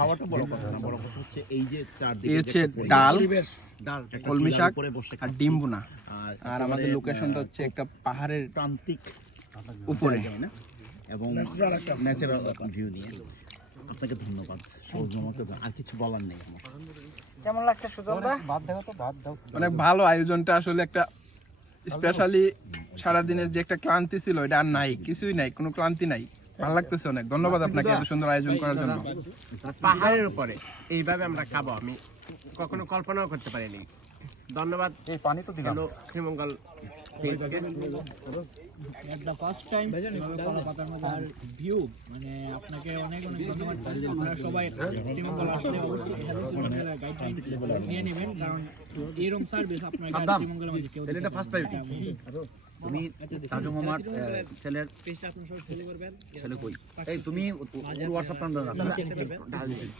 খাওয়াটা বড় কথা না, বড় কথা হচ্ছে এই যে চারদিকে এই হচ্ছে ডাল, কলমি শাক আর ডিম বোনা। আর আমাদের লোকেশনটা হচ্ছে একটা পাহাড়ের প্রান্তিক উপরে এবং ন্যাচারাল ভিউ নিয়ে। আপনাকে ধন্যবাদ। আর কিছু বলার নেই আমার। কেমন লাগছে সুজন দা? ভাত দাও তো, ভাত দাও। অনেক ভালো আয়োজনটা, আসলে একটা স্পেশালি সারাদিনের যে একটা ক্লান্তি ছিল এটা আর নাই, কিছুই নাই, কোনো ক্লান্তি নাই, ভালো লাগতেছে অনেক। ধন্যবাদ আপনাকে এত সুন্দর আয়োজন করার জন্য। পাহাড়ের উপরে এইভাবে আমরা খাবো আমি কখনো কল্পনাও করতে পারিনি। ধন্যবাদ। এই পানি তো দিলাম। শ্রীমঙ্গল ফার্স্ট টাইম আর ভিউ মানে আপনাকে অনেক অনেক ধন্যবাদ। আপনারা সবাই শ্রীমঙ্গল আসলে গাইডলাইন নিয়ে নেবেন, কারণ এরকম সার্ভিস আপনার শ্রীমঙ্গলের মধ্যে কেউ এটা ফার্স্ট টাইম। তুমি তাজু মামার ছেলের পেজটা আপনারা সবাই ফলো করবেন। ছেলে কই? এই তুমি হোয়াটসঅ্যাপ নাম্বার